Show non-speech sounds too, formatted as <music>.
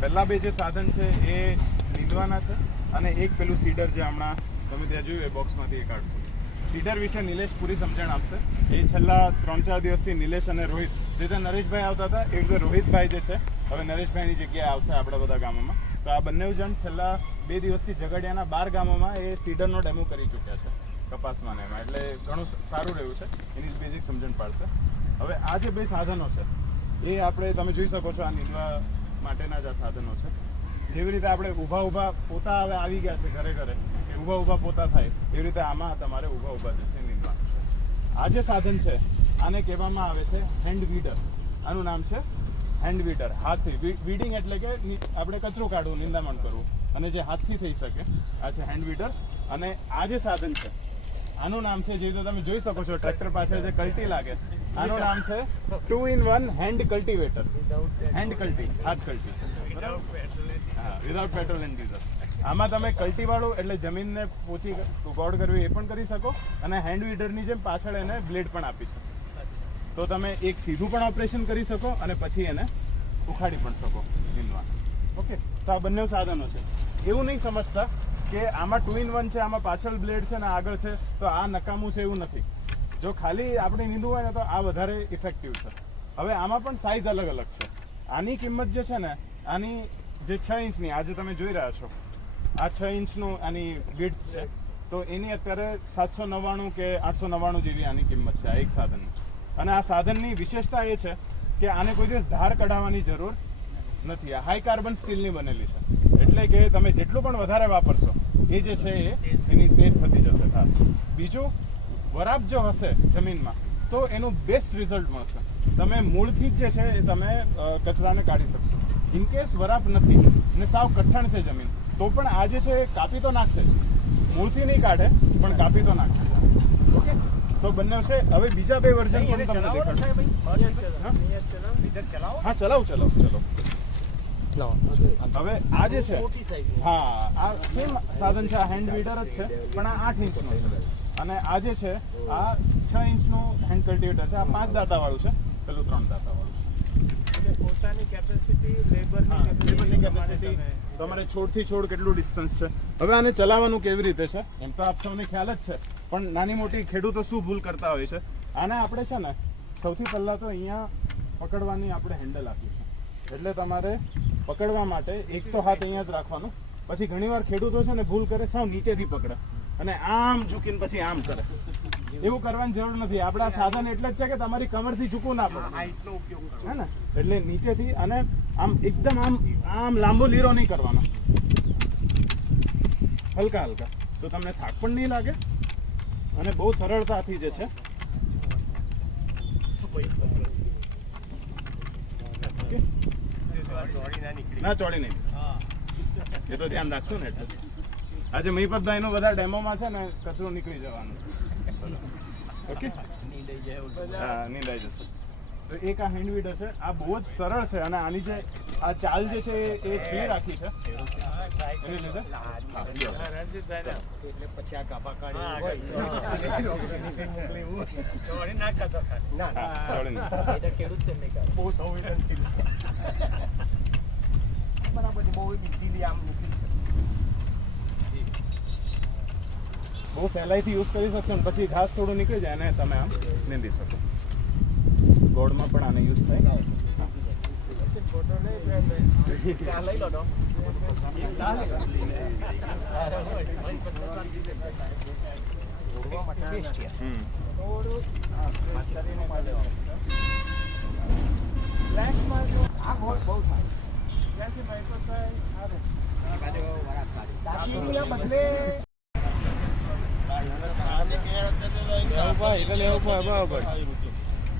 પહેલા બે જે સાધન છે એ નીંદવાના છે અને એક પેલું સીડર જે હમણાં તમે ત્યાં જોયું એ બોક્સમાંથી એ કાઢશું. સીડર વિશે નિલેશ પૂરી સમજણ આપશે. એ છેલ્લા ત્રણ ચાર દિવસથી નિલેશ અને રોહિત, જે ત્યાં નરેશભાઈ આવતા હતા એ રીતે રોહિતભાઈ જે છે, હવે નરેશભાઈની જગ્યાએ આવશે આપણા બધા ગામોમાં. તો આ બંને જણ છેલ્લા બે દિવસથી ઝઘડિયાના બાર ગામોમાં એ સીડરનો ડેમો કરી ચૂક્યા છે કપાસમાં એમાં. એટલે ઘણું સારું રહ્યું છે. એની બેઝિક સમજણ પાડશે. હવે આ જે બે સાધનો છે, એ આપણે તમે જોઈ શકો છો આ નીંદવા માટેના જ આ સાધનો છે. જેવી રીતે આપણે ઊભા ઊભા પોતા હવે આવી ગયા છે ઘરે ઘરે, એ ઊભા ઊભા પોતા થાય, એવી રીતે આમાં તમારે ઊભા ઊભા જશે નિર્માણ આ જે સાધન છે, આને કહેવામાં આવે છે હેન્ડ વીડર આનું નામ છે હેન્ડ વીડર હાથથી વીડિંગ એટલે કે આપણે કચરો કાઢવું, નિંદામણ કરવું. અને જે હાથથી થઈ શકે, આ છે હેન્ડ વીડર અને આ જે સાધન છે, આનું નામ છે, જે રીતે તમે જોઈ શકો છો, ટ્રેક્ટર પાછળ જે કલ્ટી લાગે આનું નામ છે two in one hand cultivator hand કલ્ટી હાથ કલ્ટી હા વિધાઉટ પેટ્રોલ એન્ડ ડીઝલ આમાં તમે કલ્ટી વાળું એટલે જમીનને પોચી ગોળ કરવી એ પણ કરી શકો અને હેન્ડ વીડરની જેમ પાછળ એને બ્લેડ પણ આપી શકો. તો તમે એક સીધું પણ ઓપરેશન કરી શકો અને પછી એને ઉખાડી પણ શકો નીંદવાનું ઓકે તો આ બંને સાધનો છે. એવું નહીં સમજતા કે આમાં ટુ ઇન વન છે, આમાં પાછળ બ્લેડ છે ને આગળ છે, તો આ નકામું છે એવું નથી. જો ખાલી આપણે નીંદવું હોય ને તો આ વધારે ઇફેક્ટિવ છે. હવે આમાં પણ સાઇઝ અલગ અલગ છે. આની કિંમત જે છે ને, આની જે છ ઇંચની આજે તમે જોઈ રહ્યા છો, આ છ ઇંચનું આની બીડ છે. તો એની અત્યારે સાતસો નવ્વાણું કે આઠસો નવ્વાણું જેવી આની કિંમત છે આ એક સાધનની. અને આ સાધનની વિશેષતા એ છે કે આને કોઈ દિવસ ધાર કઢાવવાની જરૂર નથી. આ હાઈ કાર્બન સ્ટીલની બનેલી છે. એટલે કે તમે જેટલું પણ વધારે વાપરશો, એ જે છે એ એની તેજ થતી જશે. ધાર બીજું વરાપ જો હશે જમીનમાં તો એનું બેસ્ટ રિઝલ્ટ મળશે. તમે મૂળથી જ જે છે એ તમે કચરાને કાઢી શકશો. ઇન કેસ વરાપ નથી ને સાવ કઠણ છે જમીન તો પણ આ જે છે એ કાપી તો નાખશે જ. મૂળથી નહીં કાઢે પણ કાપી તો નાખશે. ઓકે તો બંને છે. હવે બીજા બે વર્ઝન પણ તમને હા? ચલાવો. ચલાવો ચલો હવે આ જે છે હા આ સેમ સાધન છે આ હેન્ડ વીડર જ છે પણ આ આઠ ઇંચનો છે. અને આ જે છે આ છ ઇંચનું હેન્ડ કલ્ટિવેટર છે આ પાંચ દાતાવાળું છે પેલું ત્રણ દાંતાવાળું છે. પોતાની કેપેસિટી લેબરની હા, લેબરની કેપેસિટી તમારે છોડથી છોડ કેટલું ડિસ્ટન્સ છે? હવે આને ચલાવવાનું કેવી રીતે છે? એમ તો આપ સૌને ખ્યાલ જ છે પણ નાની મોટી ખેડૂતો શું ભૂલ કરતા હોય છે? આને આપણે છે ને સૌથી પહેલાં તો અહીંયા પકડવાની આપણે હેન્ડલ આપી છે એટલે તમારે પકડવા માટે એક તો હાથ અહીંયા જ રાખવાનો. પછી ઘણીવાર ખેડૂતો છે ને ભૂલ કરે સાવ નીચેથી પકડે. અને આમ ઝૂકીને પછી આમ કરે. એવું કરવાની જરૂર નથી. આપણા સાધન એટલે જ છે કે તમારી કમરથી ઝૂકવું ના પડે. હે ને? એટલે નીચેથી અને આમ એકદમ આમ આમ લાંબો લીરો નહીં કરવાનો. હલકા હલકા. તો તમને થાક પણ નહીં લાગે. અને બહુ સરળતાથી જે છે ઓકે? ના ચોડી નહીં. એ તો ધ્યાન રાખશું ને એટલે. આજે મહિપતભાઈ નું બધા ડેમોમાં છે ને કચરો નીકળી જવાનું. <laughs> ઓકે? હા નીંદાઈ જશે. તો એક આ હેન્ડ વીડર હશે. આ બહુ જ સરળ છે અને આની જે આ ચાલ જે છે એ એ રાખી છે. ના ના બહુ સંવેદનશીલ છે બરાબર છે બહુ ઇઝીલી આમ નીકળી છે બહુ સહેલાઈથી યુઝ કરી શકશો ને પછી ઘાસ થોડું નીકળી જાય અને તમે આમ નીંદી શકો. ગોળમાં પણ આને યુઝ થાય. બદલે આરા કલ્ડીડરની